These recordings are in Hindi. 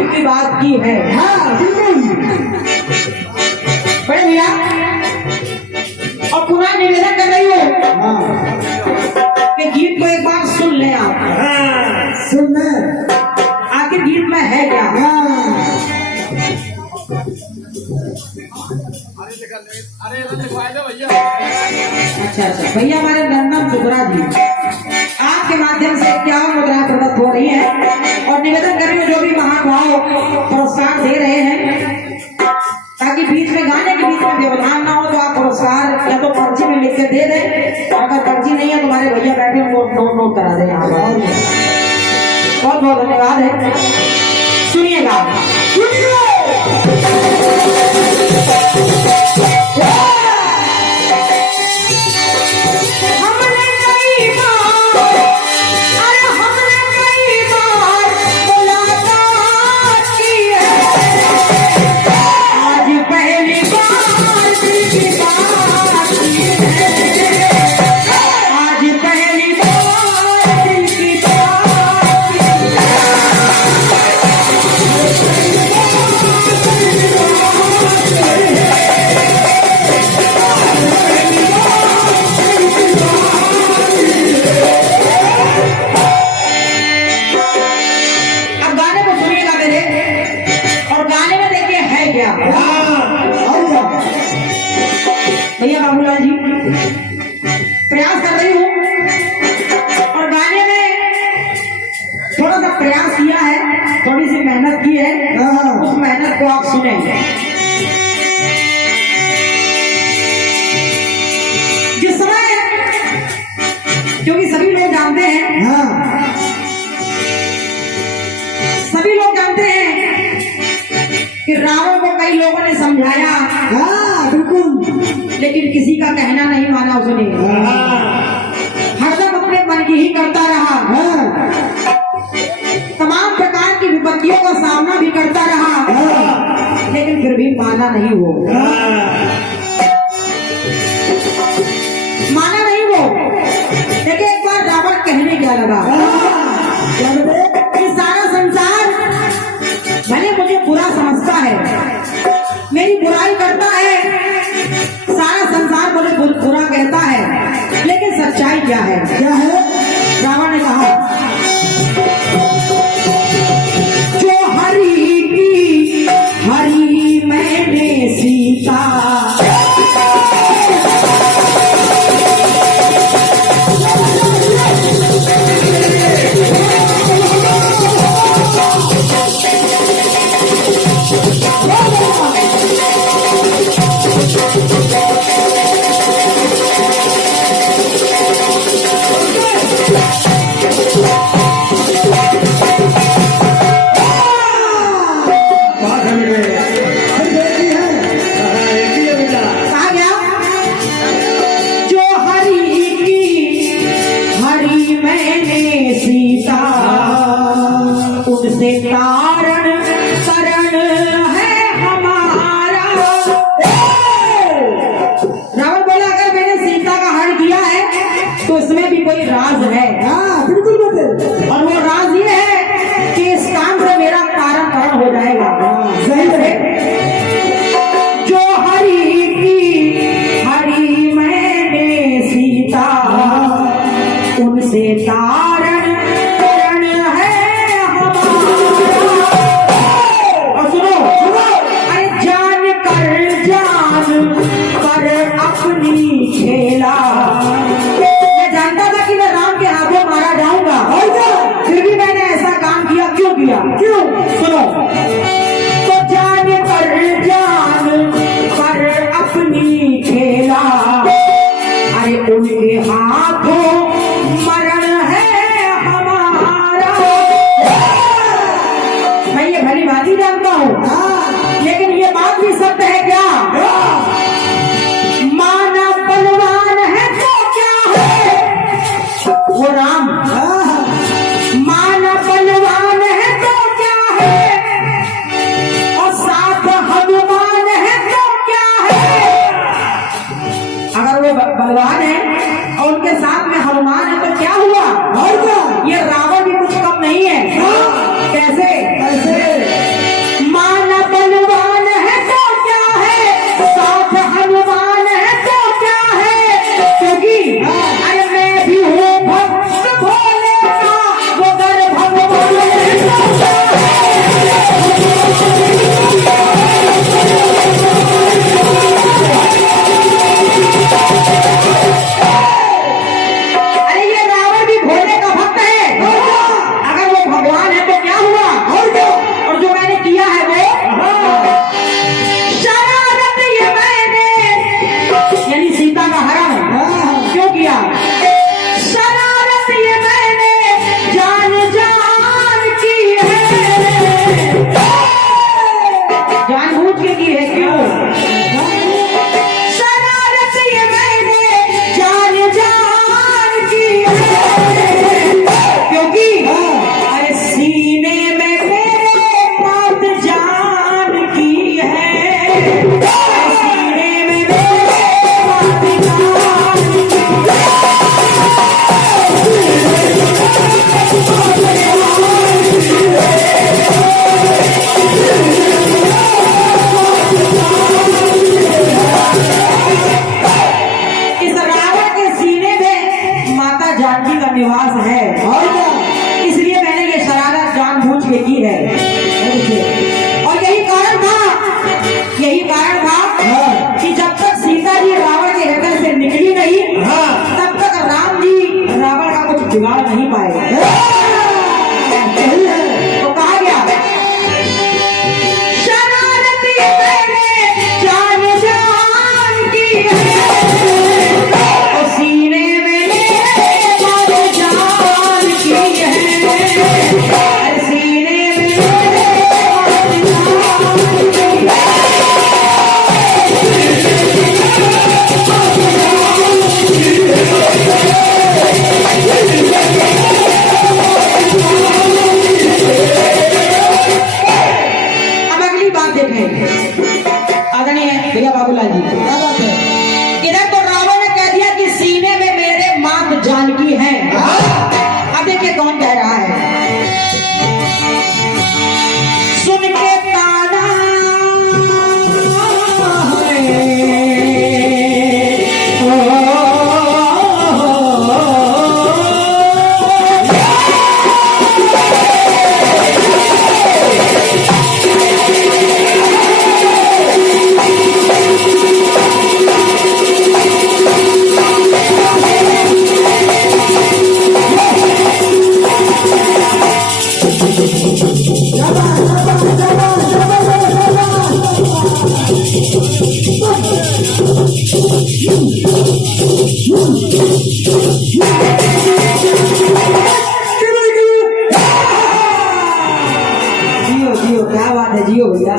फाइट की बात की है। हाँ बिल्कुल। बड़े भैया और पुनः निवेदन कर रही हूँ हाँ कि गीत को एक बार सुन लें आप। सुन ले। आखिर गीत में है क्या? अच्छा अच्छा भैया हमारे नंदन टुकड़ा जी आपके माध्यम से क्या मुद्रा प्रदत्त हो रही है और निवेदन कर रही हूँ जो भी महानुभाव पुरस्कार दे रहे हैं ताकि बीच में गाने के बीच में व्यवधान ना हो तो आप पुरस्कार या तो पर्ची में लिख के दे दें और अगर पर्ची नहीं है तुम्हारे भैया बैठे नोट करा दें यहाँ पर। बहुत बहुत धन्यवाद है। सुनिएगा भैया बाबूलाल जी प्रयास कर रही हूँ और गाने में थोड़ा सा प्रयास किया है, थोड़ी सी मेहनत की है, उस मेहनत को आप सुने। जिस समय क्योंकि सभी लोग जानते हैं सभी लोग जानते हैं कि रावण को कई लोगों ने समझाया बिल्कुल लेकिन किसी का कहना नहीं माना उसने। हरदम अपने मन की ही करता रहा, तमाम प्रकार की विपत्तियों का सामना भी करता रहा लेकिन फिर भी माना नहीं वो, माना नहीं वो। देखिए एक बार रावण कहने क्या लगा कि सारा संसार भले मुझे बुरा समझता है, मेरी बुराई करता है, सारा संसार मुझे बुरा कहता है लेकिन सच्चाई क्या है? क्या है? रावण ने कहा जो हरि की हरि मैंने सीता कारण शरण है हमारा। रावण बोला अगर मैंने सीता का हरण किया है तो इसमें भी कोई राज है। बिल्कुल बिल्कुल। और वो राज ये है कि इस काम से मेरा कारण करण हो जाएगा। सही है। जो हरि की हरि मैंने सीता उनसे कारण खेला। मैं जानता था कि मैं राम के हाथों मारा जाऊंगा फिर भी मैंने ऐसा काम किया। क्यों किया? क्यों? सुनो तो जान पर अपनी खेला। अरे उनके हाथों मरण है हमारा। मैं ये भली भांति जानता हूँ लेकिन ये बात भी सत्य है क्या? वो राम माना बलवान है तो क्या है और साथ हनुमान है तो क्या है। अगर वो बलवान है और उनके साथ में हनुमान है तो क्या हुआ? और क्या? ये रावण भी कुछ कम नहीं है। कैसे? कैसे? और यही कारण था कि जब तक सीता जी रावण के हृदय से निकली नहीं, तब तक राम जी रावण का कुछ बिगाड़ नहीं पाएगा। तो कहा गया, शरारती मैंने जान जान की है, और सीने में मेरे जान की है, सीने में मेरे जान की है। अब अगली बात देखें आदरणीय भैया बाबूलाल जी, क्या बात है? इधर तो रावण ने कह दिया कि सीने में मेरे मात जानकी है। अब देखिए कौन कह रहा है, सुन के ताना जियो, क्या बात है, जियो भैया,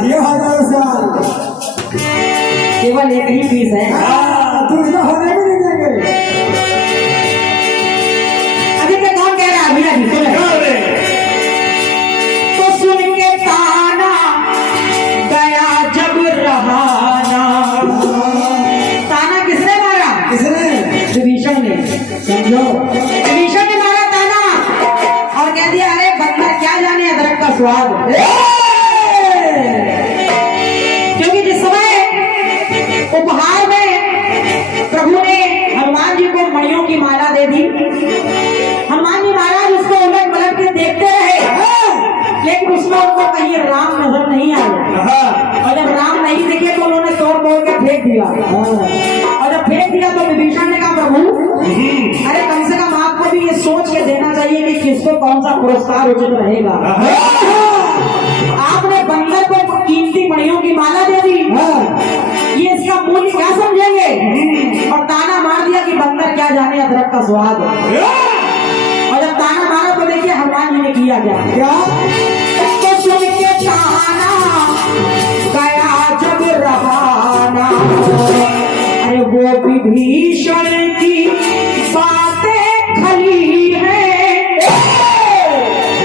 केवल एक ही पीस है। दूसरा होने भी नहीं देंगे। अभी तक कौन कह रहा है भैया जी, सुने। तो सुन के ताना गया जब रहाना, ताना किसने मारा? किसने? विभीषण ने। समझो, विभीषण ने मारा ताना और कह दिया, अरे बंदर क्या जाने अदरक का स्वाद। क्योंकि जिस समय उपहार में प्रभु ने हनुमान जी को मणियों की माला दे दी, हनुमान जी महाराज उसको उलट पलट के देखते रहे, लेकिन उसमें उनको कहीं राम नजर नहीं आया। और जब राम नहीं दिखे तो उन्होंने तोड़ तोड़ के फेंक दिया। और जब फेंक दिया तो विभीषण ने कहा, प्रभु अरे कम से कम आपको भी ये सोच के देना चाहिए कि किसको कौन सा पुरस्कार उचित रहेगा। आपने बंदर को कीमती मणियों की माला दे दी, ये इसका मूल्य क्या समझेंगे? और ताना मार दिया कि बंदर क्या जाने अदरक का स्वाद। और जब ताना मारा तो देखिए हनुमान जी ने किया क्या? तो सुन के ताना गया जब रहाना, अरे वो विभीषण की बातें खली है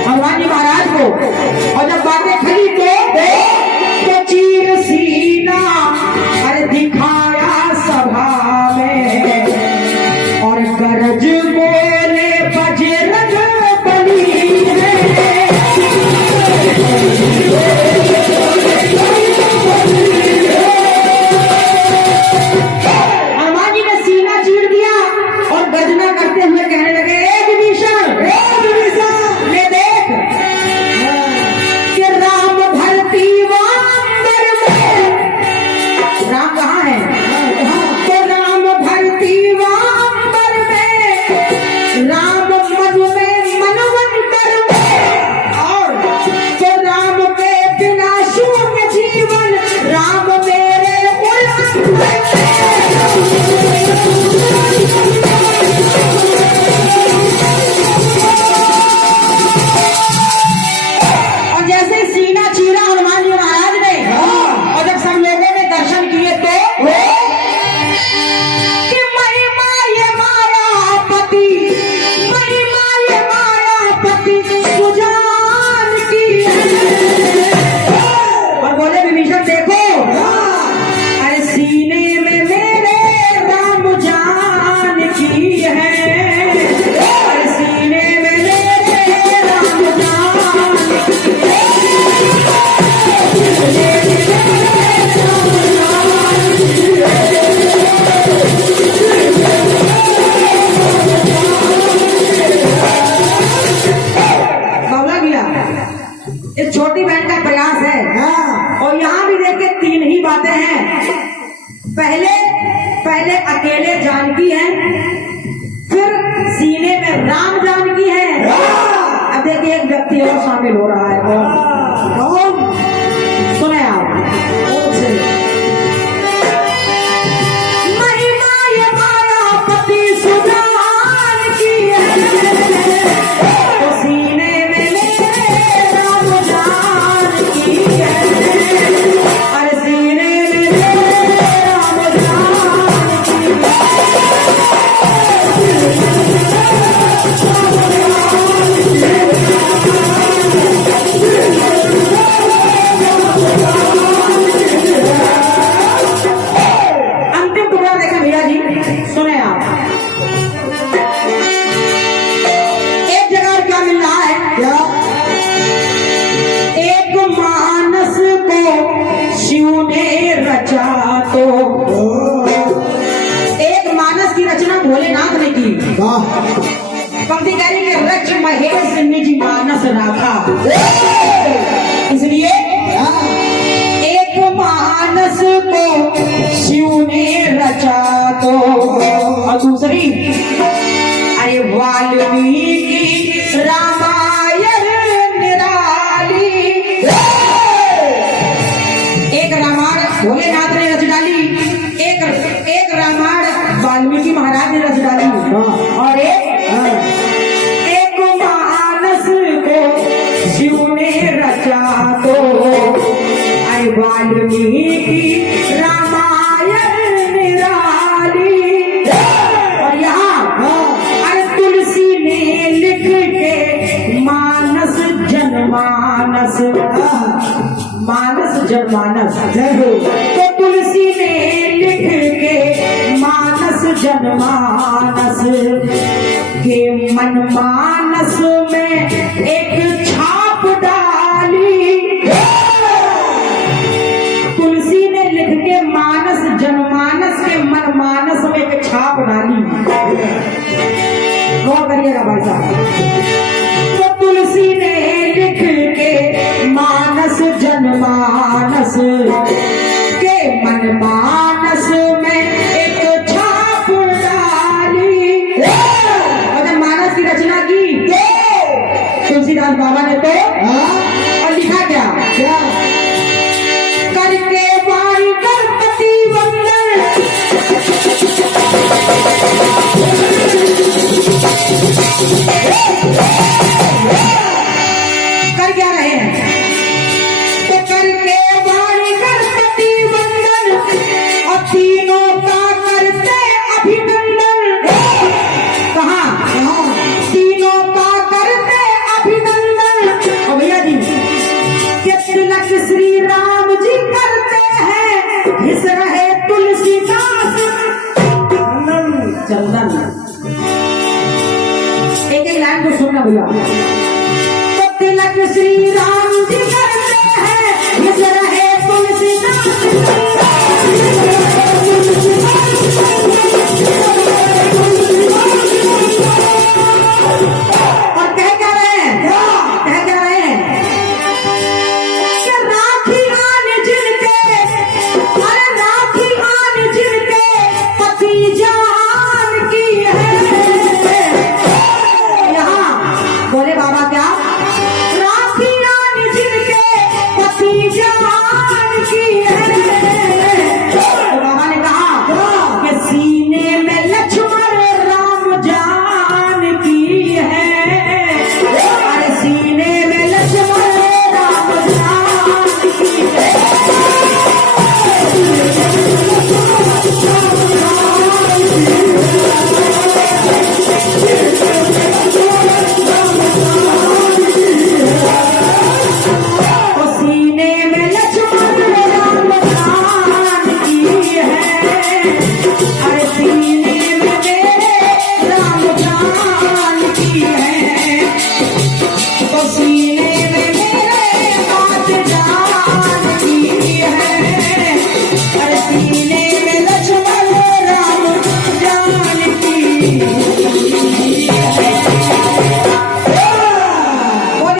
हनुमान जी महाराज को। और जब बातें खली तो चीर सीना अरे दिखाया सभा में, और गरज बोले बजरंग बली है। छोटी बहन का प्रयास है। हाँ और यहाँ भी देखे 3 ही बातें हैं। पहले अकेले जानकी है, फिर सीने में राम जानकी है। अब देखिए एक व्यक्ति और शामिल हो रहा है। कौन? सुने आप, कौन से? महिमा ये मायापति सुजान की है, तो सीने में मेरे राम जानकी है। अरे सीने में मेरे राम जानकी है। अंतिम टुकड़ा देखें भैया जी, सुने आप। एक जगह क्या मिल रहा है? क्या? एक मानस को शिव ने रचा, तो एक मानस की रचना भोलेनाथ ने की। वाह पंक्ति कह रही कि रच महेश निज मानस राखा, इसलिए हाँ एक मानस को शिव ने रचा, तो और दूसरी अरे वाल्मीकि रामायण निराली। एक रामायण भोलेनाथ ने रच डाली, एक रामायण वाल्मीकि महाराज ने रच डाली, और एक मानस को शिव ने रचा, तो अरे वाल्मीकि रामायण निराली। और यहाँ अरे तुलसी ने लिख के मानस जनमानस, मानस जनमानस, जय हो। तो तुलसी ने लिख के मानस जनमानस के मनमानस में एक छाप डाली। तुलसी ने लिख के मानस जनमानस के मनमानस में एक छाप डाली। गौर करिएगा भाई साहब। तो तुलसी ने लिख के मानस जनमानस के मनमानस में एक छाप डाली। और जब मानस की रचना की तो तुलसीदास बाबा ने तो और लिखा क्या? क्या? करके वाणी गणपति वंदन, कर क्या रहे हैं? तो करके वाणी गणपति वंदन और तीनों का करते अभिनंदन। कहाँ? तीनों का करते अभिनंदन। और भैया जी के तिलक श्री राम जी करते हैं, घिस रहे तुलसीदास चंदन। एक एक लाइन को सुनना भैया। तो तिलक श्री राम